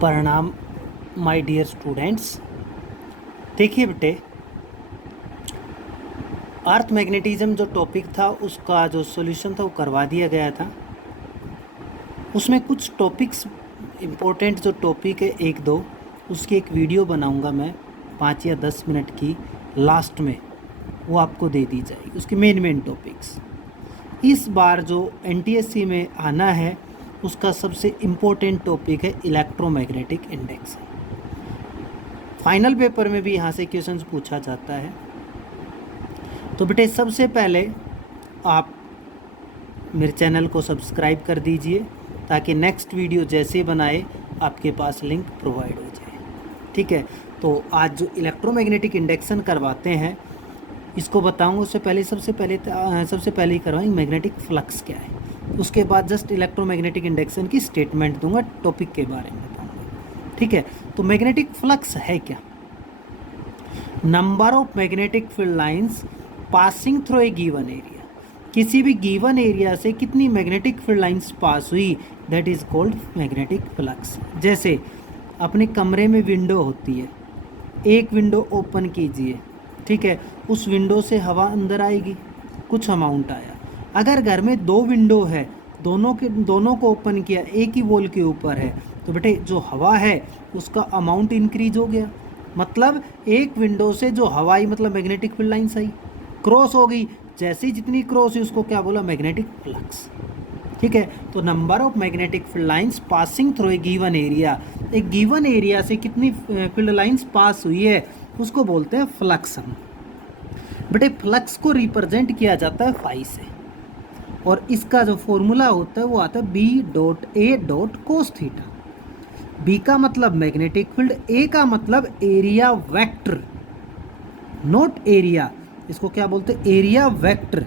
प्रणाम my dear students. देखिए बेटे, अर्थ मैग्नेटिज्म जो टॉपिक था उसका जो सॉल्यूशन था वो करवा दिया गया था। उसमें कुछ टॉपिक्स इम्पोर्टेंट जो टॉपिक है एक दो उसकी एक वीडियो बनाऊंगा मैं 5 या 10 मिनट की, लास्ट में वो आपको दे दी जाएगी। उसके मेन टॉपिक्स इस बार जो एनटीएससी में आना है उसका सबसे इम्पोर्टेंट टॉपिक है इलेक्ट्रोमैग्नेटिक इंडेक्स। फाइनल पेपर में भी यहाँ से क्वेश्चंस पूछा जाता है। तो बेटे सबसे पहले आप मेरे चैनल को सब्सक्राइब कर दीजिए ताकि नेक्स्ट वीडियो जैसे बनाए आपके पास लिंक प्रोवाइड हो जाए। ठीक है, तो आज जो इलेक्ट्रोमैग्नेटिक इंडक्शन करवाते हैं इसको बताऊंगा। उससे पहले सबसे पहले ही करवाएंगे मैग्नेटिक फ्लक्स क्या है, उसके बाद जस्ट इलेक्ट्रोमैग्नेटिक इंडक्शन की स्टेटमेंट दूंगा, टॉपिक के बारे में बताऊंगा। ठीक है, तो मैग्नेटिक फ्लक्स है क्या? Number of magnetic field lines passing through a given area. किसी भी गिवन एरिया से कितनी मैग्नेटिक फील्ड लाइंस पास हुई, that is called magnetic flux. जैसे अपने कमरे में विंडो होती है, एक विंडो ओपन कीजिए, ठीक है, उस विंडो से हवा अंदर आएगी, कुछ अमाउंट आया। अगर घर में दो विंडो है, दोनों को ओपन किया, एक ही वॉल के ऊपर है, तो बेटे जो हवा है उसका अमाउंट इंक्रीज हो गया। मतलब एक विंडो से जो हवा आई मतलब मैग्नेटिक फील्ड लाइंस आई, क्रॉस हो गई, जैसे ही जितनी क्रॉस हुई उसको क्या बोला, मैग्नेटिक फ्लक्स। ठीक है, तो number of magnetic field lines passing through a given area, एक गिवन एरिया से कितनी फील्ड लाइंस पास हुई है उसको बोलते हैं फ्लक्स। हम बेटे फ्लक्स को रिप्रेजेंट किया जाता है फाई से, और इसका जो फॉर्मूला होता है वो आता है B.A.cos थीटा। बी का मतलब मैग्नेटिक फील्ड, ए का मतलब एरिया वेक्टर, नॉट एरिया, इसको क्या बोलते हैं, एरिया वेक्टर।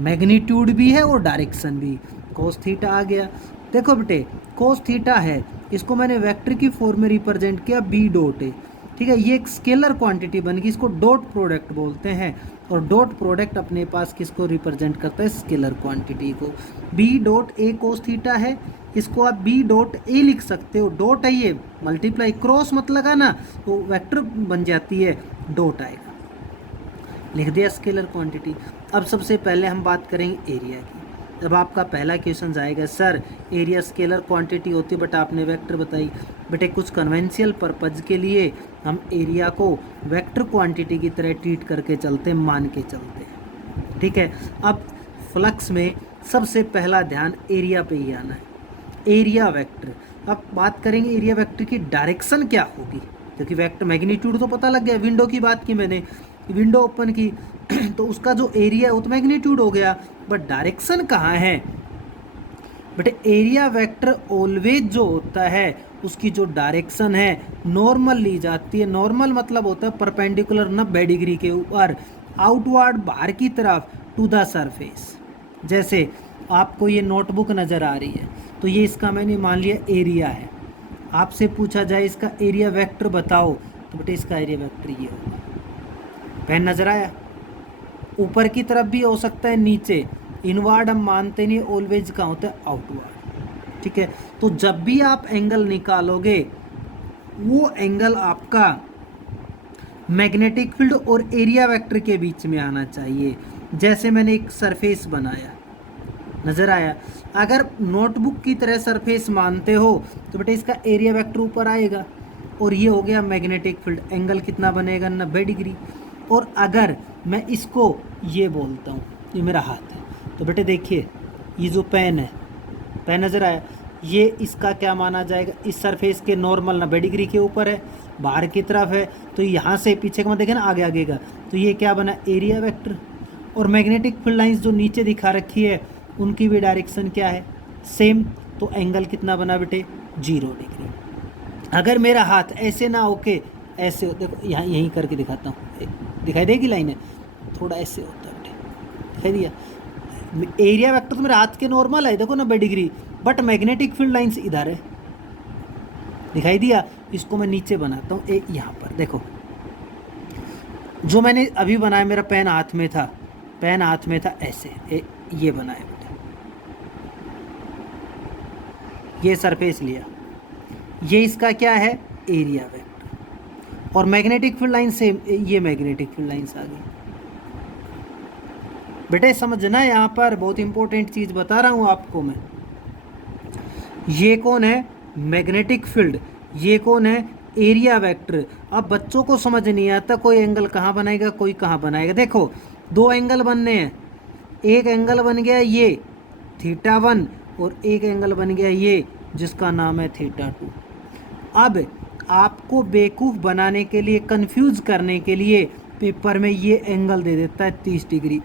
मैग्नीट्यूड भी है और डायरेक्शन भी, कोस थीटा आ गया। देखो बेटे कोस थीटा है, इसको मैंने वेक्टर की फॉर्म में रिप्रेजेंट किया बी डॉट ए। ठीक है, ये एक स्केलर क्वांटिटी बन गई, इसको डॉट प्रोडक्ट बोलते हैं। और डॉट प्रोडक्ट अपने पास किसको रिप्रेजेंट करता है, स्केलर क्वांटिटी को। B dot A cos theta है, इसको आप बी डॉट ए लिख सकते हो, डॉट है ये, मल्टीप्लाई क्रॉस मत लगाना तो वेक्टर बन जाती है, डॉट आएगा, लिख दिया स्केलर क्वांटिटी। अब सबसे पहले हम बात करेंगे एरिया की। जब आपका पहला क्वेश्चन आएगा सर एरिया स्केलर क्वांटिटी होती है बट आपने वेक्टर बताई, बेटे कुछ कन्वेंशियल पर्पज के लिए हम एरिया को वेक्टर क्वांटिटी की तरह ट्रीट करके चलते, मान के चलते हैं। ठीक है, अब फ्लक्स में सबसे पहला ध्यान एरिया पे ही आना है, एरिया वेक्टर। अब बात करेंगे एरिया वेक्टर की डायरेक्शन क्या होगी, क्योंकि वेक्टर मैग्नीट्यूड तो पता लग गया, विंडो की बात की मैंने, विंडो ओपन की तो उसका जो एरिया है वो तो मैग्नीट्यूड हो गया, बट डायरेक्शन कहाँ है बेटे, एरिया वेक्टर ऑलवेज जो होता है उसकी जो डायरेक्शन है नॉर्मल ली जाती है। नॉर्मल मतलब होता है परपेंडिकुलर 90 डिग्री के ऊपर, आउटवर्ड बाहर की तरफ, टू द सरफेस। जैसे आपको ये नोटबुक नज़र आ रही है तो ये इसका मैंने मान लिया एरिया है। आपसे पूछा जाए इसका एरिया वेक्टर बताओ, तो बेटे इसका एरिया वेक्टर ये होगा, पेन नज़र आया, ऊपर की तरफ भी हो सकता है, नीचे, इनवर्ड हम मानते नहीं, ऑलवेज कहाँ होता है, आउटवर्ड। ठीक है, तो जब भी आप एंगल निकालोगे वो एंगल आपका मैग्नेटिक फील्ड और एरिया वेक्टर के बीच में आना चाहिए। जैसे मैंने एक सरफेस बनाया, नज़र आया, अगर नोटबुक की तरह सरफेस मानते हो तो बेटे इसका एरिया वेक्टर ऊपर आएगा, और ये हो गया मैग्नेटिक फील्ड, एंगल कितना बनेगा, 90 डिग्री। और अगर मैं इसको ये बोलता हूँ, ये मेरा हाथ है, तो बेटे देखिए ये जो पेन है, पेन नज़र आया, ये इसका क्या माना जाएगा, इस सरफेस के नॉर्मल 90 डिग्री के ऊपर है, बाहर की तरफ है, तो यहाँ से पीछे का मत देखें ना, आगे आगे का, तो ये क्या बना, एरिया वेक्टर। और मैग्नेटिक फील्ड लाइंस जो नीचे दिखा रखी है उनकी भी डायरेक्शन क्या है, सेम, तो एंगल कितना बना बेटे, 0 डिग्री। अगर मेरा हाथ ऐसे ना होके ऐसे हो, देखो यहाँ यहीं करके दिखाता हूँ, दिखाई देगी लाइनें, थोड़ा ऐसे होता है बेटे, दिखाई दिया, एरिया वेक्टर तो मेरे हाथ के नॉर्मल है, देखो 90 degree, but magnetic field lines इधर है, दिखाई दिया। इसको मैं नीचे बनाता हूँ, यहाँ पर देखो, जो मैंने अभी बनाया, मेरा पेन हाथ में था, पेन हाथ में था ऐसे, ये बनाया बेटा, ये सरफेस लिया, ये इसका क्या है, एरिया वेक्टर। और मैग्नेटिक फील्ड लाइन सेम, ये मैग्नेटिक फील्ड लाइंस आ गई। बेटे समझना है, यहाँ पर बहुत इंपॉर्टेंट चीज बता रहा हूँ आपको मैं। ये कौन है, मैग्नेटिक फील्ड, ये कौन है, एरिया वेक्टर। अब बच्चों को समझ नहीं आता कोई एंगल कहाँ बनाएगा, कोई कहाँ बनाएगा। देखो दो एंगल बनने हैं, एक एंगल बन गया ये θ1 और एक एंगल बन गया ये जिसका नाम है θ2। अब आपको बेवकूफ़ बनाने के लिए, कंफ्यूज करने के लिए पेपर में ये एंगल दे देता है 30 डिग्री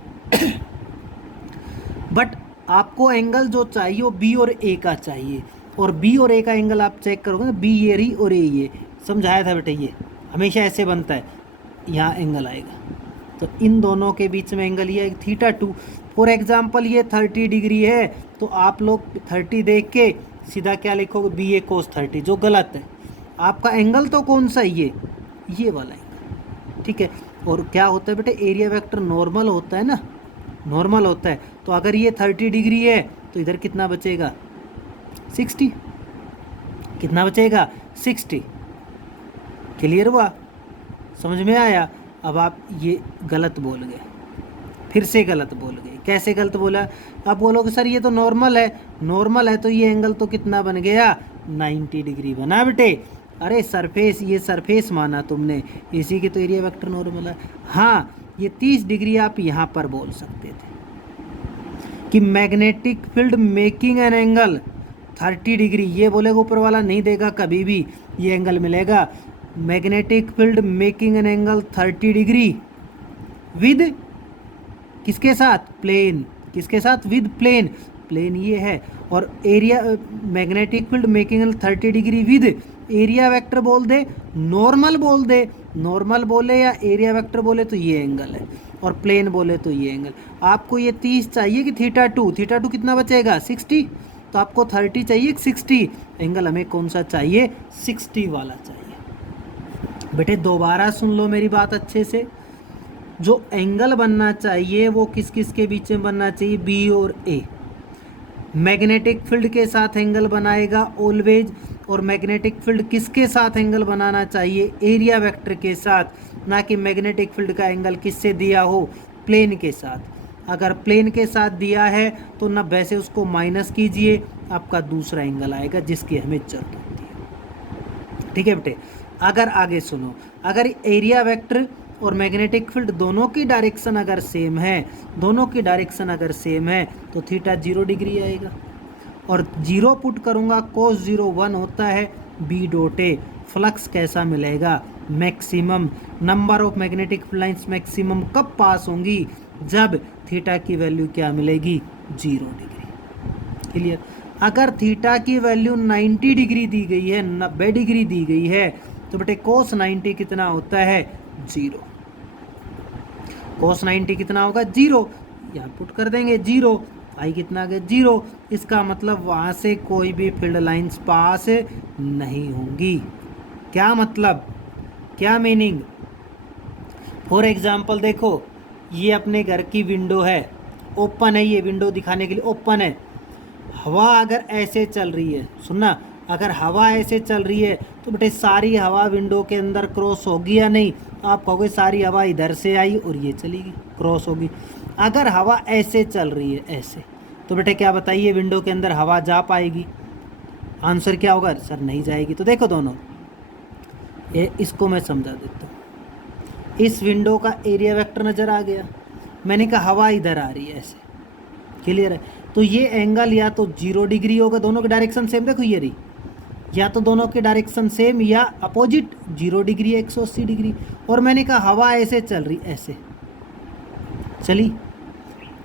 बट आपको एंगल जो चाहिए वो बी और ए का चाहिए, और बी और ए का एंगल आप चेक करोगे ना, बी ये रही और ए ये, समझाया था बेटे, ये हमेशा ऐसे बनता है, यहाँ एंगल आएगा। तो इन दोनों के बीच में एंगल ये θ2। फॉर एग्जांपल ये 30 डिग्री है, तो आप लोग 30 देख के सीधा क्या लिखोगे, बी ए कोस 30, जो गलत है। आपका एंगल तो कौन सा है, ये वाला एंगल, ठीक है। और क्या होता है बेटे, एरिया वेक्टर नॉर्मल होता है ना, नॉर्मल होता है। तो अगर ये 30 डिग्री है तो इधर कितना बचेगा, 60, कितना बचेगा, 60। क्लियर हुआ, समझ में आया। अब आप ये गलत बोल गए, फिर से गलत बोल गए। कैसे गलत बोला, आप बोलोगे सर ये तो नॉर्मल है, नॉर्मल है तो ये एंगल तो कितना बन गया, 90 डिग्री बना बेटे। अरे सरफेस, ये सरफेस माना तुमने, इसी की तो एरिया वेक्टर नॉर्मल है। हाँ, ये 30 डिग्री आप यहाँ पर बोल सकते थे कि magnetic field making an angle 30 degree, ये बोलेगा ऊपर वाला नहीं देगा कभी भी, ये एंगल मिलेगा। Magnetic field making an angle 30 degree with किसके साथ, प्लेन, किसके साथ, विद प्लेन, प्लेन ये है। और area, magnetic field making angle 30 degree with area vector बोल दे, नॉर्मल बोल दे, नॉर्मल बोले या एरिया वेक्टर बोले तो ये एंगल है, और प्लेन बोले तो ये एंगल। आपको ये 30 चाहिए कि θ2, θ2 कितना बचेगा, 60, तो आपको 30 चाहिए 60, एंगल हमें कौन सा चाहिए, 60 वाला चाहिए। बेटे दोबारा सुन लो मेरी बात अच्छे से, जो एंगल बनना चाहिए वो किस किस के बीच में बनना चाहिए, बी और ए। मैग्नेटिक फील्ड के साथ एंगल बनाएगा ऑलवेज, और मैग्नेटिक फील्ड किसके साथ एंगल बनाना चाहिए, एरिया वेक्टर के साथ, ना कि मैग्नेटिक फील्ड का एंगल किससे दिया हो, प्लेन के साथ। अगर प्लेन के साथ दिया है तो ना वैसे उसको माइनस कीजिए, आपका दूसरा एंगल आएगा जिसकी हमें जरूरत होती है, ठीक है बेटे। अगर आगे सुनो, अगर एरिया वेक्टर और मैग्नेटिक फील्ड दोनों की डायरेक्शन अगर सेम है, दोनों की डायरेक्शन अगर सेम है तो थीटा 0 डिग्री आएगा, और 0 पुट करूँगा, cos 0 1 होता है, बी डॉट ए। फ्लक्स कैसा मिलेगा, maximum. Number of magnetic field lines maximum कब पास होंगी, जब थीटा की वैल्यू क्या मिलेगी, 0 डिग्री। क्लियर। अगर थीटा की वैल्यू 90 डिग्री दी गई है, 90 डिग्री दी गई है, तो बेटे cos 90 कितना होता है, 0। cos 90 कितना होगा, 0, यहाँ पुट कर देंगे 0, आई कितना आ गया, 0। इसका मतलब वहाँ से कोई भी फील्ड लाइंस पास नहीं होंगी। क्या मतलब, क्या मीनिंग। फॉर एग्जाम्पल देखो, ये अपने घर की विंडो है, ओपन है, ये विंडो दिखाने के लिए ओपन है। हवा अगर ऐसे चल रही है, सुनना, अगर हवा ऐसे चल रही है तो बेटे सारी हवा विंडो के अंदर क्रॉस होगी या नहीं, आप कहोगे सारी हवा इधर से आई और ये चलेगी, क्रॉस होगी। अगर हवा ऐसे चल रही है, ऐसे, तो बेटे क्या बताइए, विंडो के अंदर हवा जा पाएगी, आंसर क्या होगा, सर नहीं जाएगी। तो देखो दोनों, इसको मैं समझा देता हूँ। इस विंडो का एरिया वेक्टर नज़र आ गया, मैंने कहा हवा इधर आ रही है ऐसे, क्लियर है। तो ये एंगल या तो 0 डिग्री होगा, दोनों की डायरेक्शन सेम, देखो ये रही, या तो दोनों की डायरेक्शन सेम या अपोजिट, 0 डिग्री 180 डिग्री। और मैंने कहा हवा ऐसे चल रही, ऐसे चली,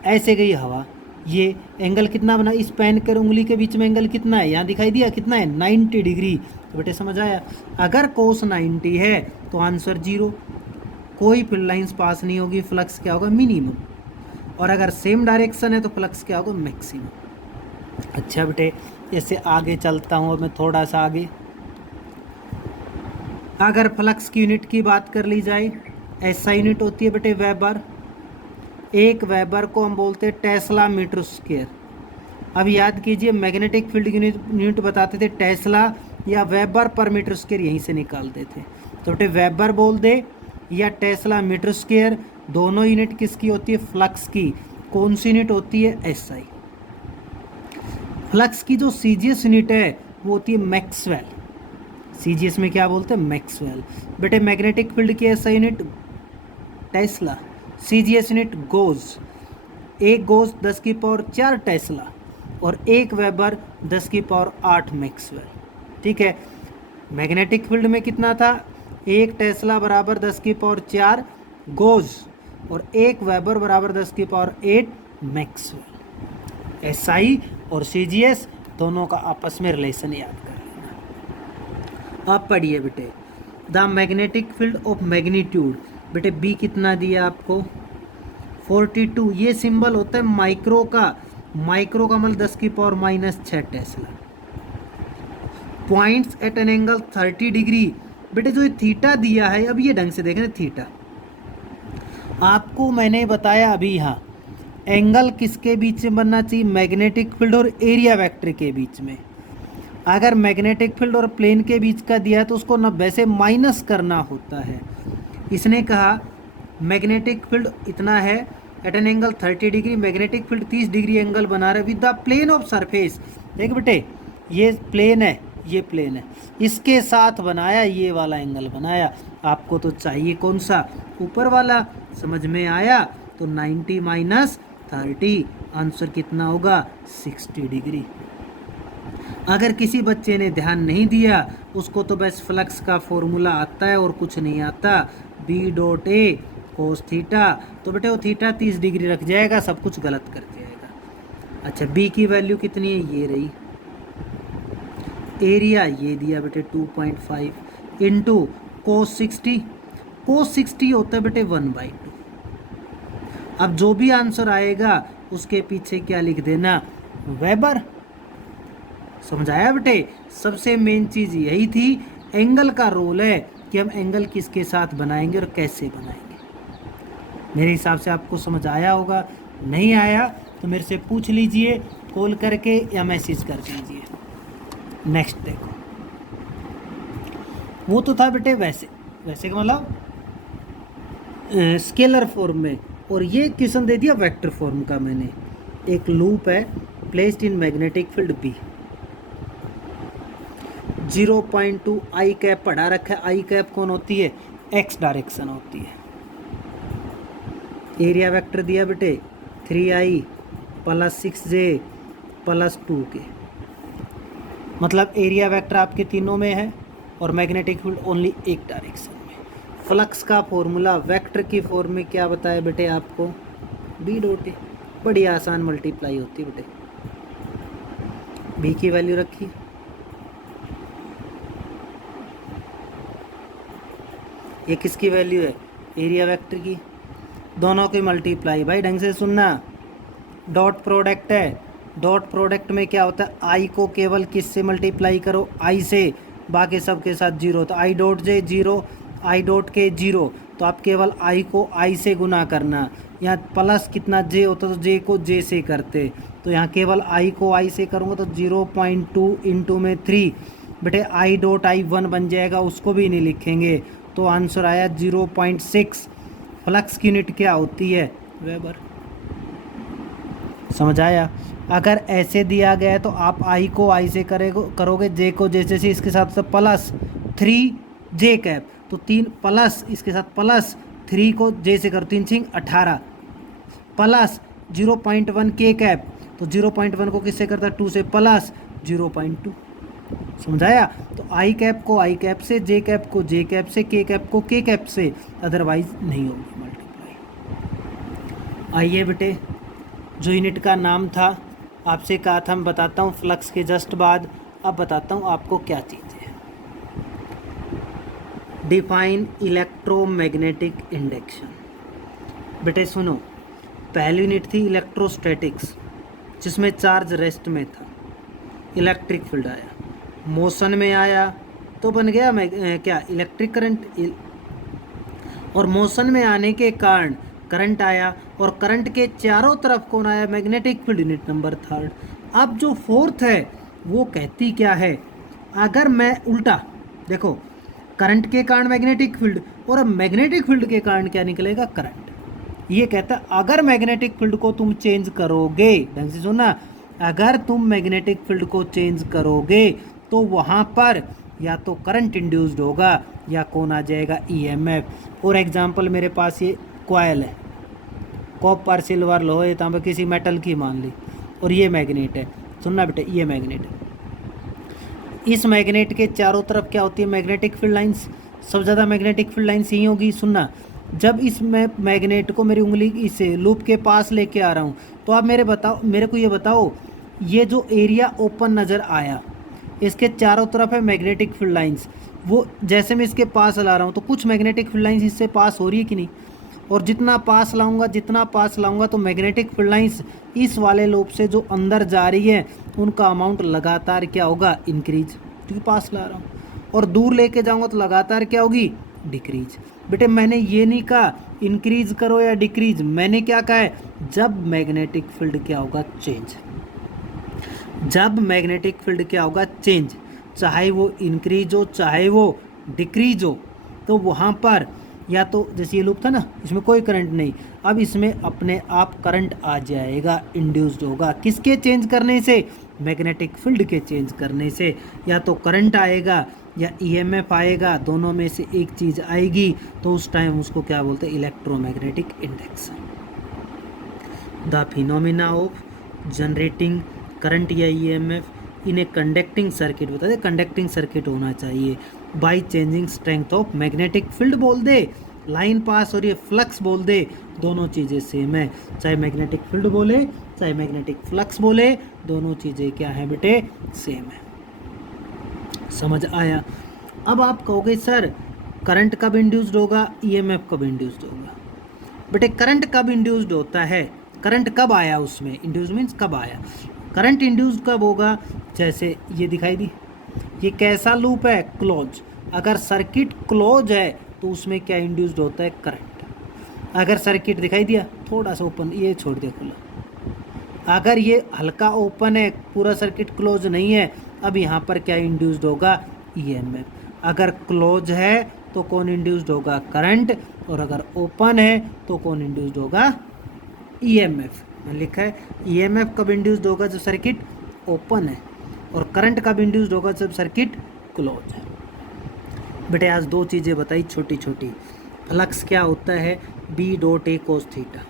ऐसे गई हवा, ये एंगल कितना बना, इस पेन कर उंगली के बीच में एंगल कितना है, यहाँ दिखाई दिया कितना है, 90 डिग्री। तो बेटे समझ आया, अगर cos 90 है तो आंसर 0, कोई फील्ड लाइंस पास नहीं होगी, फ्लक्स क्या होगा, मिनिमम। और अगर सेम डायरेक्शन है तो फ्लक्स क्या होगा, मैक्सिमम। अच्छा बेटे, इससे आगे चलता हूँ और मैं थोड़ा सा आगे। अगर फ्लक्स की यूनिट की बात कर ली जाए, ऐसा यूनिट होती है बेटे वेबर, एक वेबर को हम बोलते हैं टेस्ला मीटर स्क्वायर। अब याद कीजिए, मैग्नेटिक फील्ड यूनिट बताते थे टेस्ला, या वेबर पर मीटर स्क्वायर यहीं से निकालते थे। तो बेटे वेबर बोल दे या टेस्ला मीटर स्क्वायर, दोनों यूनिट किसकी होती है? फ्लक्स की। कौन सी यूनिट होती है? एसआई। फ्लक्स की जो सीजीएस यूनिट है वो होती है मैक्सवेल। सीजीएस में क्या बोलते हैं? मैक्सवेल। बेटे मैग्नेटिक फील्ड की SI unit Tesla, CGS unit goes. एक गोज 10 की पावर 4 टेस्ला और एक वेबर 10 की पावर 8 मैक्सवेल। ठीक है, मैग्नेटिक फील्ड में कितना था? एक टेस्ला बराबर 10 की पावर 4 गोज और एक वेबर बराबर 10 की पावर 8 मैक्सवेल। एसआई और सीजीएस दोनों का आपस में रिलेशन याद कर लेना। अब पढ़िए बेटे, the magnetic field of magnitude. बेटे बी कितना दिया आपको? 42। ये सिंबल होता है माइक्रो का। माइक्रो का मतलब 10 की power -6 Tesla. Points at an angle 30 degree. बेटे जो ये थीटा दिया है, अब ये ढंग से देखें थीटा। आपको मैंने बताया अभी यहाँ एंगल किसके बीच में बनना चाहिए? मैग्नेटिक फील्ड और एरिया वेक्टर के बीच में। अगर मैग्नेटिक फील्ड और प्लेन के बीच का दिया है तो उसको 90 से माइनस करना होता है। इसने कहा मैग्नेटिक फील्ड इतना है at an angle 30 degree, magnetic field 30 degree angle बना रहा है with the plane of surface. देख बेटे ये प्लेन है, ये प्लेन है, इसके साथ बनाया, ये वाला एंगल बनाया। आपको तो चाहिए कौन सा? ऊपर वाला। समझ में आया? तो 90 माइनस 30 आंसर कितना होगा? 60 डिग्री। अगर किसी बच्चे ने ध्यान नहीं दिया उसको तो बस फ्लक्स का फॉर्मूला आता है और कुछ नहीं आता। B dot A cos theta, तो बेटे वो थीटा 30 डिग्री रख जाएगा, सब कुछ गलत कर जाएगा। अच्छा बी की वैल्यू कितनी है? ये रही। एरिया ये दिया बेटे 2.5 इंटू कोस 60। कोस 60 होता है बेटे 1/2। अब जो भी आंसर आएगा उसके पीछे क्या लिख देना? वेबर। समझ आया बेटे? सबसे मेन चीज़ यही थी। एंगल का रोल है कि हम एंगल किसके साथ बनाएंगे और कैसे बनाएंगे। मेरे हिसाब से आपको समझ आया होगा। नहीं आया तो मेरे से पूछ लीजिए कॉल करके या मैसेज कर दीजिए। नेक्स्ट देखो, वो तो था बेटे वैसे वैसे का मतलब स्केलर फॉर्म में, और ये क्वेश्चन दे दिया वेक्टर फॉर्म का। मैंने एक लूप है placed in magnetic field B, 0.2 I cap पढ़ा रखा है। आई कैप कौन होती है? एक्स डायरेक्शन होती है। एरिया वेक्टर दिया बेटे 3i + 6j + 2k, मतलब एरिया वेक्टर आपके तीनों में है और मैग्नेटिक फील्ड ओनली एक डायरेक्शन में। फ्लक्स का फॉर्मूला वेक्टर की फॉर्म में क्या बताया बेटे आपको? B dot A. बड़ी आसान मल्टीप्लाई होती है बेटे। बी की वैल्यू रखी, ये किसकी वैल्यू है? एरिया वेक्टर की। दोनों की मल्टीप्लाई, भाई ढंग से सुनना, डॉट प्रोडक्ट है। डॉट प्रोडक्ट में क्या होता है? आई को केवल किससे मल्टीप्लाई करो? आई से, बाकी सब के साथ जीरो। तो I dot J 0, I dot के 0, तो आप केवल आई को आई से गुना करना। यहाँ प्लस कितना जे होता तो जे को जे से करते, तो यहाँ केवल आई को आई से करूँगा तो 0.2 इंटू में 3 बेटे आई डॉट आई 1 बन जाएगा, उसको भी नहीं लिखेंगे। तो आंसर आया 0.6। फ्लक्स की यूनिट क्या होती है? वेबर। समझ आया? अगर ऐसे दिया गया है तो आप आई को आई से करोगे, जे को जे से, इसके साथ +3 जे कैप, तो 3 प्लस इसके साथ +3 को जे से करो, 3 6 18 प्लस 0.1 के कैप, तो 0.1 को किससे करता है? 2 से, प्लस 0.2। समझाया? तो आई कैप को आई कैप से, जे कैप को जे कैप से, के कैप को के कैप से, अदरवाइज नहीं होगी मल्टीप्लाई। आइए बेटे, जो यूनिट का नाम था आपसे कहा था मैं बताता हूँ फ्लक्स के जस्ट बाद। अब बताता हूँ आपको क्या चीज़ है। Define electromagnetic induction. बेटे सुनो, पहली यूनिट थी इलेक्ट्रोस्टैटिक्स, जिसमें चार्ज रेस्ट में था, इलेक्ट्रिक फील्ड आया। मोशन में आया तो बन गया क्या? Electric current. और मोशन में आने के कारण करंट आया, और करंट के चारों तरफ कौन आया? Magnetic field, unit number 3। अब जो 4th है वो कहती क्या है? अगर मैं उल्टा देखो, करंट के कारण मैग्नेटिक फील्ड और अब मैग्नेटिक फील्ड के कारण क्या निकलेगा, करंट। ये कहता है अगर मैग्नेटिक फील्ड को तुम चेंज करोगे, ढंग से सुनना, अगर तुम मैग्नेटिक फील्ड को चेंज करोगे तो वहाँ पर या तो करंट इंड्यूस्ड होगा या कौन आ जाएगा, ईएमएफ। और एग्जांपल मेरे पास ये कॉयल है, कॉपर सिल्वर लोहे तांबे किसी मेटल की मान ली, और ये मैग्नेट है। सुनना बेटे, ये मैग्नेट है, इस मैग्नेट के चारों तरफ क्या होती है, मैग्नेटिक फील्ड लाइंस। सबसे ज़्यादा मैग्नेटिक फील्ड लाइंस यही होगी। सुनना, जब इस मैग्नेट को मेरी उंगली इसे लूप के पास लेके आ रहा हूँ, तो आप मेरे को ये बताओ, ये जो एरिया ओपन नज़र आया, इसके चारों तरफ है मैग्नेटिक फील्ड लाइंस। वो जैसे मैं इसके पास ला रहा हूँ तो कुछ मैग्नेटिक फील्ड लाइंस इससे पास हो रही है कि नहीं, और जितना पास लाऊंगा तो मैग्नेटिक फील्ड लाइंस इस वाले लूप से जो अंदर जा रही है उनका अमाउंट लगातार क्या होगा, इंक्रीज, क्योंकि पास ला रहा हूँ। और दूर लेके जाऊंगा तो लगातार क्या होगी, डिक्रीज। बेटे मैंने ये नहीं कहा इंक्रीज करो या डिक्रीज, मैंने क्या कहा है, जब मैग्नेटिक फील्ड क्या होगा, चेंज। जब मैग्नेटिक फील्ड क्या होगा, चेंज, चाहे वो इंक्रीज हो चाहे वो डिक्रीज हो, तो वहाँ पर या तो जैसे ये लूप था ना, इसमें कोई करंट नहीं, अब इसमें अपने आप करंट आ जाएगा, इंड्यूस्ड होगा। किसके चेंज करने से, मैग्नेटिक फील्ड के चेंज करने से। या तो करंट आएगा या ईएमएफ आएगा, दोनों में से एक चीज़ आएगी, तो उस टाइम उसको क्या बोलते हैं, electromagnetic index. The phenomena of generating current या EMF in a conducting circuit, बता दे कंडक्टिंग सर्किट होना चाहिए, by changing strength of magnetic field बोल दे, लाइन पास और ये फ्लक्स बोल दे, दोनों चीज़ें सेम है। चाहे मैग्नेटिक फील्ड बोले चाहे मैग्नेटिक फ्लक्स बोले, दोनों चीज़ें क्या है बेटे, सेम है। समझ आया। अब आप कहोगे सर करंट कब इंड्यूस्ड होगा, ईएमएफ कब इंड्यूस्ड होगा। बेटे करंट कब इंड्यूस्ड होता है, करंट कब आया उसमें, इंड्यूस मीन्स कब आया। करंट इंड्यूस्ड कब होगा, जैसे ये दिखाई दी, ये कैसा लूप है, क्लोज। अगर सर्किट क्लोज है तो उसमें क्या इंड्यूस्ड होता है, करंट। अगर सर्किट दिखाई दिया थोड़ा सा ओपन, ये छोड़ दिया खुला, अगर ये हल्का ओपन है, पूरा सर्किट क्लोज नहीं है, अब यहाँ पर क्या इंड्यूस्ड होगा, ईएमएफ। अगर क्लोज है तो कौन इंड्यूस्ड होगा, करंट, और अगर ओपन है तो कौन इंड्यूस्ड होगा, ईएमएफ। मैं लिखा है ईएमएफ कब इंड्यूस्ड होगा, जब सर्किट ओपन है, और करंट कब इंड्यूस्ड होगा, जब सर्किट क्लोज है। बेटे आज दो चीज़ें बताई छोटी छोटी। फ्लक्स क्या होता है, B dot A cos theta.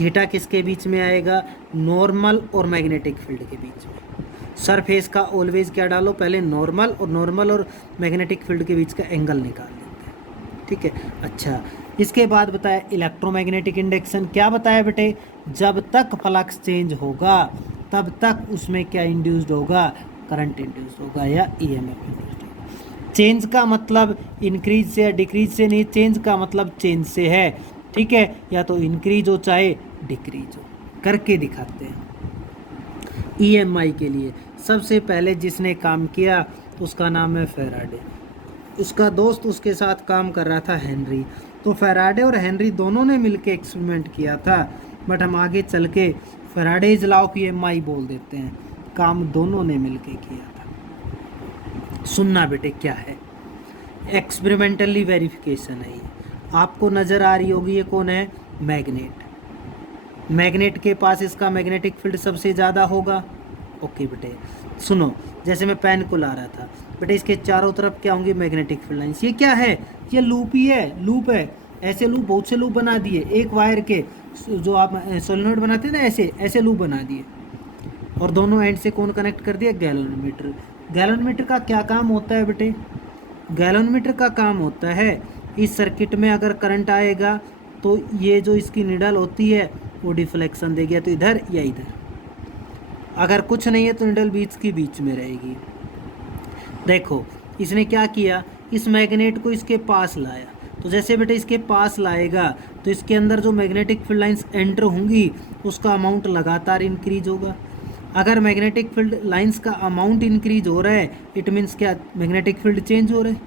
Theta किसके बीच में आएगा, नॉर्मल और मैग्नेटिक फील्ड के बीच में। सरफेस का ऑलवेज क्या डालो, पहले नॉर्मल और मैग्नेटिक फील्ड के बीच का एंगल निकाल लेते हैं, ठीक है। अच्छा, इसके बाद बताया इलेक्ट्रोमैग्नेटिक इंडक्शन। क्या बताया बेटे, जब तक फ्लक्स चेंज होगा तब तक उसमें क्या इंड्यूस्ड होगा, करंट इंड्यूस्ड होगा या ईएमएफ इंड्यूस्ड होगा। चेंज का मतलब इंक्रीज से या डिक्रीज से नहीं, चेंज का मतलब चेंज से है, ठीक है। या तो इंक्रीज हो चाहे डिक्रीज हो, करके दिखाते हैं। ईएमआई के लिए सबसे पहले जिसने काम किया उसका नाम है फैराडे, उसका दोस्त उसके साथ काम कर रहा था हेनरी। तो फैराडे और हेनरी दोनों ने मिलकर एक्सपेरिमेंट किया था, बट हम आगे चल के फैराडेज लॉ ऑफ ईएमआई बोल देते हैं। काम दोनों ने मिलकर किया था। सुनना बेटे क्या है, एक्सपेरिमेंटली वेरिफिकेशन है ये। आपको नज़र आ रही होगी ये कौन है, मैग्नेट। मैग्नेट के पास इसका मैग्नेटिक फील्ड सबसे ज़्यादा होगा। ओके बेटे सुनो, जैसे मैं पेन को ला रहा था बेटे, इसके चारों तरफ क्या होंगे, मैग्नेटिक फील्ड लाइंस। ये क्या है, ये लूप ही है, लूप है। ऐसे लूप बहुत से लूप बना दिए, एक वायर के जो आप सोलेनोइड बनाते हैं ना, ऐसे ऐसे लूप बना दिए, और दोनों एंड से कौन कनेक्ट कर दिया, गैलोमीटर। गैलोमीटर का क्या काम होता है बेटे, गैलोमीटर का काम होता है इस सर्किट में अगर करंट आएगा तो ये जो इसकी निडल होती है वो डिफ्लेक्शन देगी, या तो इधर या इधर। अगर कुछ नहीं है तो निडल बीच की बीच में रहेगी। देखो इसने क्या किया, इस मैग्नेट को इसके पास लाया, तो जैसे बेटे इसके पास लाएगा तो इसके अंदर जो मैग्नेटिक फील्ड लाइंस एंटर होंगी उसका अमाउंट लगातार इंक्रीज होगा। अगर मैग्नेटिक फील्ड लाइंस का अमाउंट इंक्रीज हो रहा है, इट मीन्स क्या, मैग्नेटिक फील्ड चेंज हो रहा है,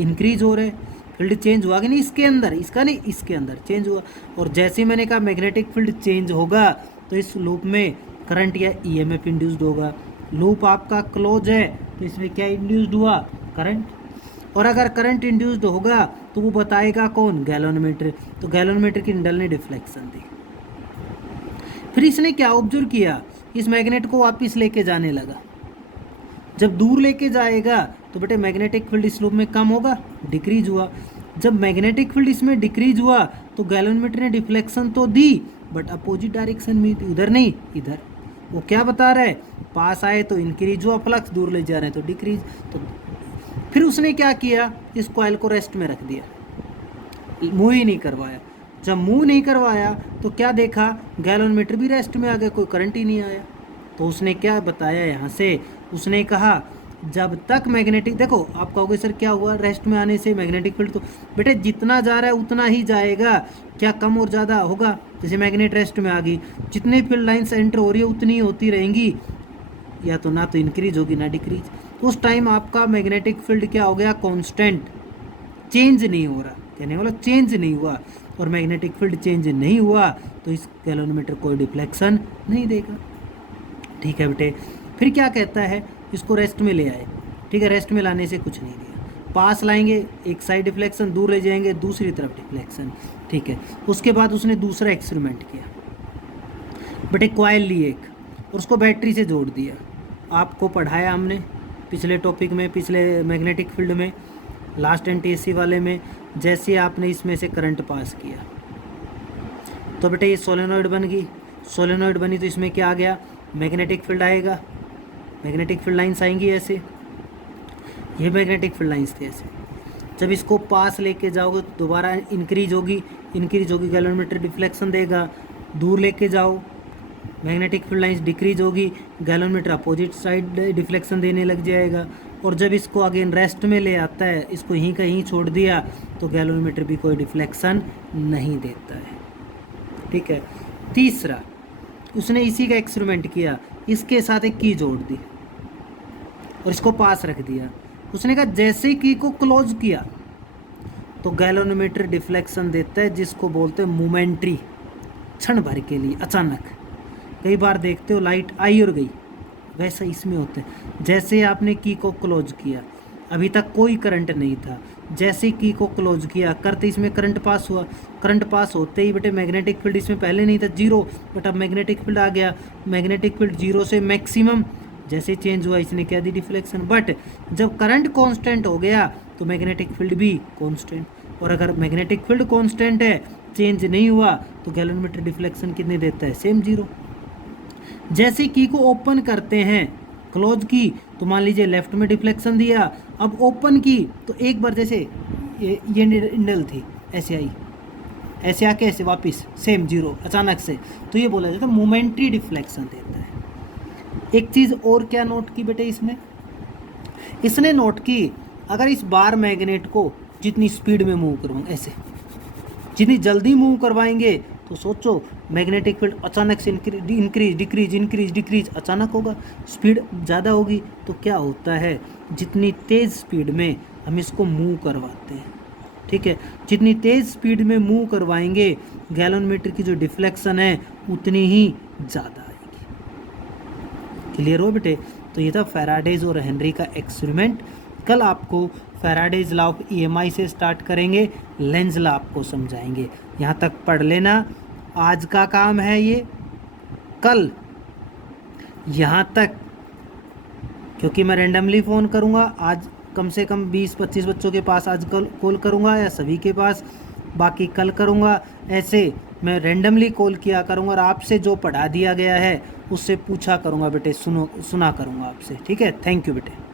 इंक्रीज हो रहा है। फील्ड चेंज हुआ कि नहीं, इसके अंदर, इसका नहीं, इसके अंदर चेंज हुआ। और जैसे मैंने कहा मैग्नेटिक फील्ड चेंज होगा तो इस लूप में करंट या ईएमएफ इंड्यूस्ड होगा। लूप आपका क्लोज है तो इसमें क्या इंड्यूस्ड हुआ, करंट। और अगर करंट इंड्यूस्ड होगा तो वो बताएगा कौन, गैलोनमीटर। तो गैलोनमीटर की निडल ने डिफ्लेक्शन दी। फिर इसने क्या ऑब्जर्व किया, इस मैग्नेट को वापस लेके जाने लगा। जब दूर लेके जाएगा तो बेटे मैग्नेटिक फील्ड इस लूप में कम होगा, डिक्रीज हुआ। जब मैग्नेटिक फील्ड इसमें डिक्रीज हुआ तो गैलोनमीटर ने डिफ्लेक्शन तो दी बट अपोजिट डायरेक्शन में, उधर नहीं इधर। वो क्या बता रहा है, पास आए तो इंक्रीज हुआ फ्लक्स, दूर ले जा रहे हैं तो डिक्रीज। तो फिर उसने क्या किया, इस कॉइल को रेस्ट में रख दिया, मूव ही नहीं करवाया। जब मूव नहीं करवाया तो क्या देखा, गैलोनमीटर भी रेस्ट में आ गया, कोई करंट ही नहीं आया। तो उसने क्या बताया यहाँ से, उसने कहा जब तक मैग्नेटिक, देखो आप कहोगे सर क्या हुआ, रेस्ट में आने से मैग्नेटिक फील्ड, तो बेटे जितना जा रहा है उतना ही जाएगा, क्या कम और ज़्यादा होगा। जैसे मैग्नेट रेस्ट में आ गई, जितने फील्ड लाइन्स एंटर हो रही है उतनी ही होती रहेंगी, या तो ना तो इंक्रीज होगी ना डिक्रीज। तो उस टाइम आपका मैग्नेटिक फील्ड क्या हो गया, कांस्टेंट, चेंज नहीं हो रहा, कहने वाला चेंज नहीं हुआ। और मैग्नेटिक फील्ड चेंज नहीं हुआ तो इस गैलोनमीटर कोई डिफ्लेक्शन नहीं देगा। ठीक है बेटे, फिर क्या कहता है, इसको रेस्ट में ले आए। ठीक है, रेस्ट में लाने से कुछ नहीं दिया, पास लाएंगे एक साइड डिफ्लेक्शन, दूर ले जाएंगे दूसरी तरफ डिफ्लेक्शन। ठीक है, उसके बाद उसने दूसरा एक्सपेरिमेंट किया, बेटे कॉइल ली एक और उसको बैटरी से जोड़ दिया। आपको पढ़ाया हमने पिछले टॉपिक में, पिछले मैग्नेटिक फील्ड में, लास्ट एनटीएससी वाले में, जैसे आपने इसमें से करंट पास किया तो बेटे ये सोलेनॉइड बन गई। सोलेनॉइड बनी तो इसमें क्या आ गया, मैग्नेटिक फील्ड आएगा, मैग्नेटिक फील्ड लाइन्स आएंगी ऐसे, ये मैग्नेटिक फील्ड लाइन्स थे ऐसे। जब इसको पास लेके जाओगे तो दोबारा इंक्रीज होगी, गैलोनमीटर डिफ्लेक्शन देगा। दूर लेके जाओ, मैग्नेटिक फील्ड लाइन्स डिक्रीज होगी, गैलोनमीटर अपोजिट साइड डिफ्लेक्शन देने लग जाएगा। और जब इसको अगेन रेस्ट में ले आता है, इसको यहीं कहीं छोड़ दिया तो गैलोनमीटर भी कोई डिफ्लेक्शन नहीं देता है। ठीक है, तीसरा उसने इसी का एक्सपेरिमेंट किया, इसके साथ एक की जोड़ दी और इसको पास रख दिया। उसने कहा जैसे की को क्लोज किया तो गैलोनमीटर डिफ्लेक्शन देता है, जिसको बोलते हैं मोमेंट्री, क्षण भर के लिए, अचानक। कई बार देखते हो लाइट आई और गई, वैसा इसमें होता है। जैसे आपने की को क्लोज किया, अभी तक कोई करंट नहीं था, जैसे की को क्लोज किया करते इसमें करंट पास हुआ, करंट पास होते ही बेटे मैग्नेटिक फील्ड इसमें पहले नहीं था, जीरो, बट अब मैग्नेटिक फील्ड आ गया। मैग्नेटिक फील्ड जीरो से मैक्सिमम जैसे चेंज हुआ, इसने क्या दी, डिफ्लेक्शन। बट जब करंट कांस्टेंट हो गया तो मैग्नेटिक फील्ड भी कांस्टेंट, और अगर मैग्नेटिक फील्ड कांस्टेंट है, चेंज नहीं हुआ, तो गैलोनमीटर डिफ्लेक्शन कितने देता है, सेम जीरो। जैसे की को ओपन करते हैं, क्लोज की, तो मान लीजिए लेफ्ट में डिफ्लेक्शन दिया, अब ओपन की तो एक बार जैसे ये निडल थी ऐसे आई, ऐसे आके ऐसे वापस सेम जीरो अचानक से, तो ये बोला जाता है मोमेंट्री डिफ्लेक्शन देता है। एक चीज़ और क्या नोट की बेटे इसने नोट की, अगर इस बार मैग्नेट को जितनी स्पीड में मूव करवाएंगे, ऐसे जितनी जल्दी मूव करवाएंगे, तो सोचो मैग्नेटिक फील्ड अचानक से इंक्रीज डिक्रीज अचानक होगा, स्पीड ज़्यादा होगी। तो क्या होता है, जितनी तेज़ स्पीड में हम इसको मूव करवाते हैं, ठीक है, जितनी तेज़ स्पीड में मूव करवाएंगे, गैलोनमीटर की जो डिफ्लेक्शन है उतनी ही ज़्यादा आएगी। क्लियर हो बेटे? तो ये था फैराडेज और हेनरी का एक्सपेरिमेंट। कल आपको फैराडेज लॉ ऑफ ईएमआई से स्टार्ट करेंगे, लेंज लॉ आपको समझाएंगे। यहाँ तक पढ़ लेना, आज का काम है ये, कल यहाँ तक, क्योंकि मैं रैंडमली फ़ोन करूँगा, आज कम से कम 20-25 बच्चों के पास आज कॉल करूँगा या सभी के पास, बाकी कल करूँगा। ऐसे मैं रैंडमली कॉल किया करूँगा और आपसे जो पढ़ा दिया गया है उससे पूछा करूँगा बेटे, सुना करूँगा आपसे। ठीक है, थैंक यू बेटे।